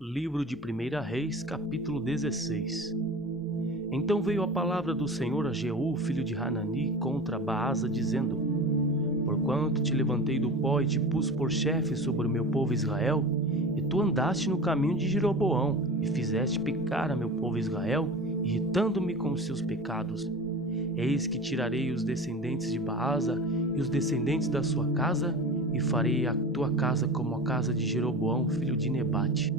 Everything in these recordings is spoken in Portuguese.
Livro de 1 Reis, capítulo 16. Então veio a palavra do Senhor a Jeú, filho de Hanani, contra Baasa, dizendo: Porquanto te levantei do pó e te pus por chefe sobre o meu povo Israel, e tu andaste no caminho de Jeroboão, e fizeste pecar a meu povo Israel, irritando-me com os seus pecados. Eis que tirarei os descendentes de Baasa e os descendentes da sua casa, e farei a tua casa como a casa de Jeroboão, filho de Nebate.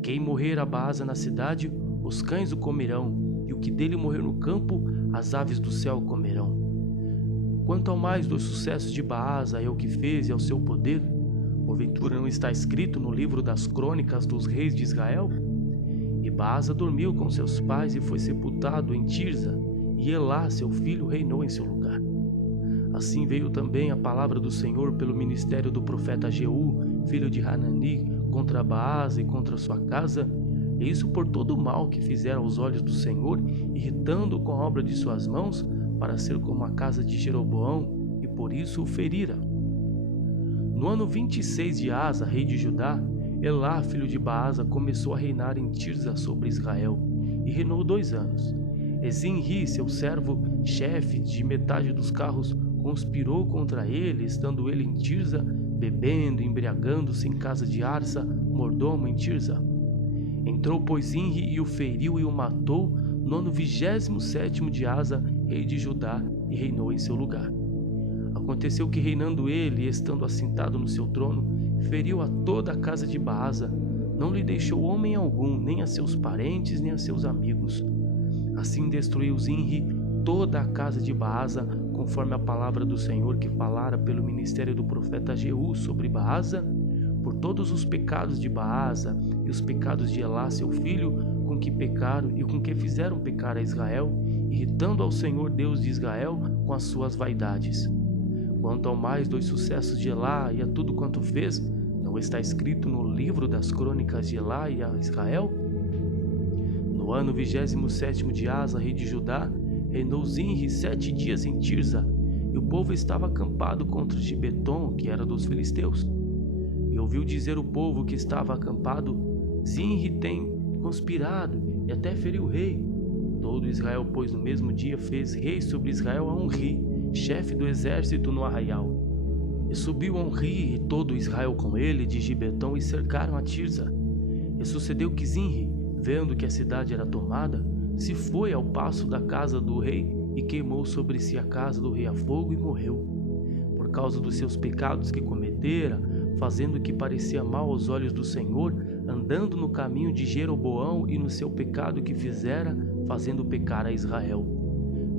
Quem morrer a Baasa na cidade, os cães o comerão, e o que dele morrer no campo, as aves do céu o comerão. Quanto ao mais dos sucessos de Baasa e ao que fez e ao seu poder, porventura não está escrito no livro das crônicas dos reis de Israel? E Baasa dormiu com seus pais e foi sepultado em Tirza, e Elá, seu filho, reinou em seu lugar. Assim veio também a palavra do Senhor pelo ministério do profeta Jeú, filho de Hanani, contra Baasa e contra sua casa, e isso por todo o mal que fizeram aos olhos do Senhor, irritando com a obra de suas mãos, para ser como a casa de Jeroboão, e por isso o ferira. No ano 26 de Asa, rei de Judá, Elá, filho de Baasa, começou a reinar em Tirza sobre Israel, e reinou 2 anos. E Zinri, seu servo, chefe de metade dos carros, conspirou contra ele, estando ele em Tirza, bebendo e embriagando-se em casa de Arsa, mordomo em Tirza. Entrou, pois, Zinri e o feriu e o matou no ano 27º de Asa, rei de Judá, e reinou em seu lugar. Aconteceu que, reinando ele e estando assentado no seu trono, feriu a toda a casa de Baasa, não lhe deixou homem algum, nem a seus parentes, nem a seus amigos. Assim destruiu Zinri toda a casa de Baasa, conforme a palavra do Senhor que falara pelo ministério do profeta Jeú sobre Baasa, por todos os pecados de Baasa e os pecados de Elá, seu filho, com que pecaram e com que fizeram pecar a Israel, irritando ao Senhor Deus de Israel com as suas vaidades. Quanto ao mais dos sucessos de Elá e a tudo quanto fez, não está escrito no livro das crônicas de Elá e a Israel? No ano 27º de Asa, rei de Judá, reinou Zinri 7 dias em Tirza, e o povo estava acampado contra Gibeton, que era dos filisteus. E ouviu dizer o povo que estava acampado: Zinri tem conspirado e até feriu o rei. Todo Israel, pois, no mesmo dia fez rei sobre Israel a Onri, chefe do exército no arraial. E subiu Onri e todo Israel com ele de Gibeton e cercaram a Tirza. E sucedeu que Zinri, vendo que a cidade era tomada, se foi ao paço da casa do rei e queimou sobre si a casa do rei a fogo e morreu. Por causa dos seus pecados que cometera, fazendo o que parecia mal aos olhos do Senhor, andando no caminho de Jeroboão e no seu pecado que fizera, fazendo pecar a Israel.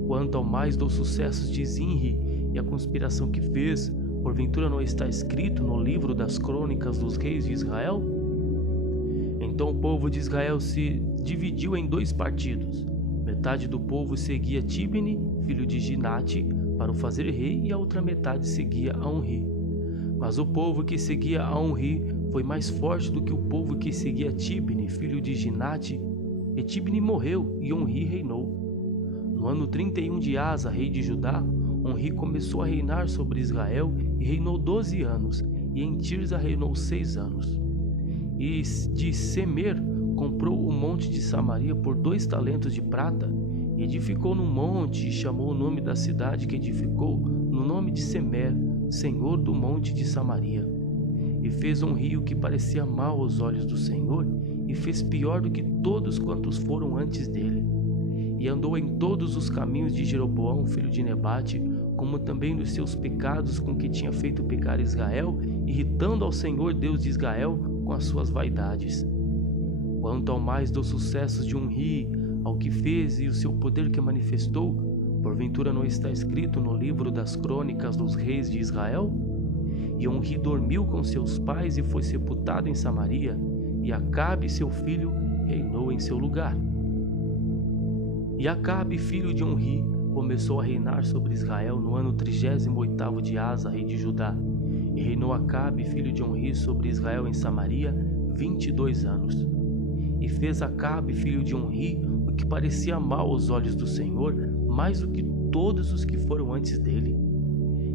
Quanto ao mais dos sucessos de Zinri e a conspiração que fez, porventura não está escrito no livro das crônicas dos reis de Israel? Então o povo de Israel se dividiu em 2 partidos. Metade do povo seguia Tibni, filho de Ginate, para o fazer rei, e a outra metade seguia a Onri. Mas o povo que seguia a Onri foi mais forte do que o povo que seguia Tibni, filho de Ginate, e Tibni morreu e Onri reinou. No ano 31 de Asa, rei de Judá, Onri começou a reinar sobre Israel e reinou 12 anos, e em Tirza reinou 6 anos. E de Semer comprou o monte de Samaria por 2 talentos de prata, e edificou no monte, e chamou o nome da cidade que edificou no nome de Semer, senhor do monte de Samaria. E fez um rio que parecia mal aos olhos do Senhor, e fez pior do que todos quantos foram antes dele. E andou em todos os caminhos de Jeroboão, filho de Nebate, como também nos seus pecados com que tinha feito pecar Israel, irritando ao Senhor Deus de Israel com as suas vaidades. Quanto ao mais dos sucessos de Onri, ao que fez e o seu poder que manifestou, porventura não está escrito no livro das crônicas dos reis de Israel? E Onri dormiu com seus pais e foi sepultado em Samaria, e Acabe, seu filho, reinou em seu lugar. E Acabe, filho de Onri, começou a reinar sobre Israel no ano 38º de Asa, rei de Judá. E reinou Acabe, filho de Onri, sobre Israel em Samaria 22 anos. E fez Acabe, filho de Onri, o que parecia mal aos olhos do Senhor, mais do que todos os que foram antes dele.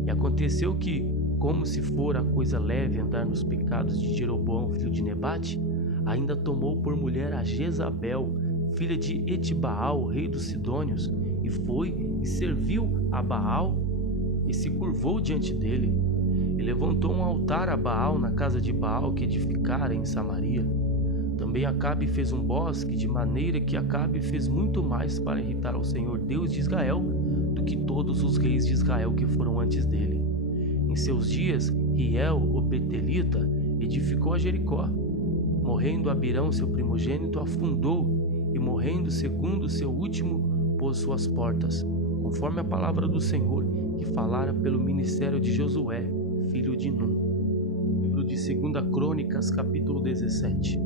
E aconteceu que, como se fora coisa leve andar nos pecados de Jeroboão, filho de Nebate, ainda tomou por mulher a Jezabel, filha de Etibaal, rei dos Sidônios, e foi e serviu a Baal e se curvou diante dele. E levantou um altar a Baal na casa de Baal que edificara em Samaria. Também Acabe fez um bosque, de maneira que Acabe fez muito mais para irritar ao Senhor Deus de Israel do que todos os reis de Israel que foram antes dele. Em seus dias, Riel, o Betelita, edificou a Jericó. Morrendo Abirão, seu primogênito, afundou, e morrendo segundo seu último, pôs suas portas, conforme a palavra do Senhor, que falara pelo ministério de Josué, filho de Num. Livro de 2 Crônicas, capítulo 17.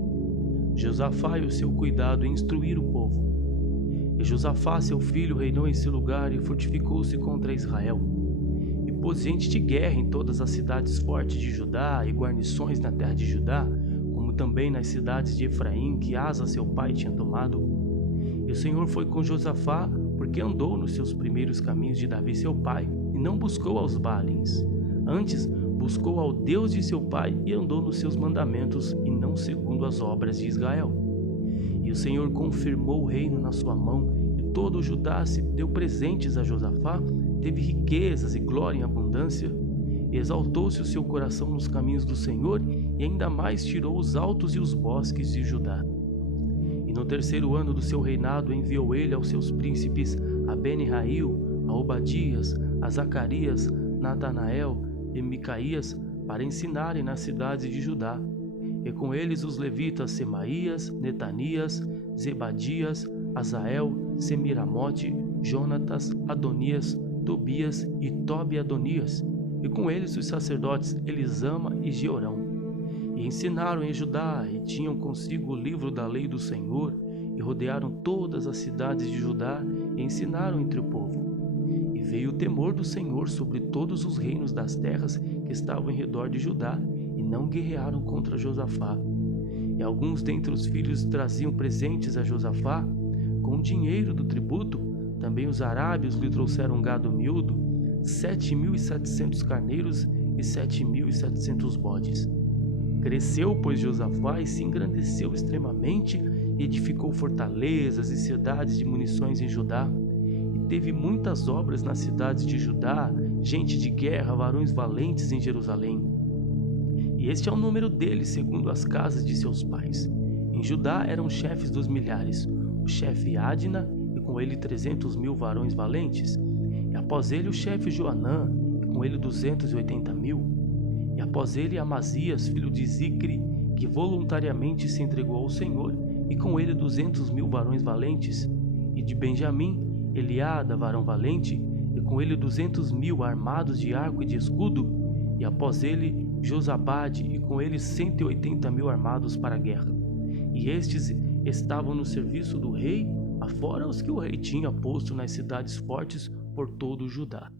Josafá e o seu cuidado em instruir o povo. E Josafá, seu filho, reinou em seu lugar e fortificou-se contra Israel. E pôs gente de guerra em todas as cidades fortes de Judá e guarnições na terra de Judá, como também nas cidades de Efraim, que Asa seu pai tinha tomado. E o Senhor foi com Josafá, porque andou nos seus primeiros caminhos de Davi seu pai, e não buscou aos Baalins. Antes, buscou ao Deus de seu pai e andou nos seus mandamentos, e não segundo as obras de Israel. E o Senhor confirmou o reino na sua mão, e todo o Judá se deu presentes a Josafá, teve riquezas e glória em abundância. E exaltou-se o seu coração nos caminhos do Senhor, e ainda mais tirou os altos e os bosques de Judá. E no 3º ano do seu reinado enviou ele aos seus príncipes a Ben-Rail, a Obadias, a Zacarias, Natanael e Micaías, para ensinarem nas cidades de Judá. E com eles os levitas Semaías, Netanias, Zebadias, Azael, Semiramote, Jonatas, Adonias, Tobias e Tobi-Adonias. E com eles os sacerdotes Elisama e Georão. E ensinaram em Judá, e tinham consigo o livro da lei do Senhor, e rodearam todas as cidades de Judá, e ensinaram entre o povo. E veio o temor do Senhor sobre todos os reinos das terras que estavam em redor de Judá, e não guerrearam contra Josafá. E alguns dentre os filhos traziam presentes a Josafá, com o dinheiro do tributo. Também os arábios lhe trouxeram gado miúdo, 7.700 carneiros e 7.700 bodes. Cresceu, pois, Josafá e se engrandeceu extremamente, e edificou fortalezas e cidades de munições em Judá, e teve muitas obras nas cidades de Judá, gente de guerra, varões valentes em Jerusalém. E este é o número deles, segundo as casas de seus pais. Em Judá eram chefes dos milhares, o chefe Adna, e com ele 300.000 varões valentes, e após ele o chefe Joanã, e com ele 280.000, e após ele Amazias, filho de Zicri, que voluntariamente se entregou ao Senhor, e com ele 200.000 varões valentes, e de Benjamim, Eliada, varão valente, e com ele 200.000 armados de arco e de escudo, e após ele Josabade, e com ele 180.000 armados para a guerra. E estes estavam no serviço do rei, afora os que o rei tinha posto nas cidades fortes por todo o Judá.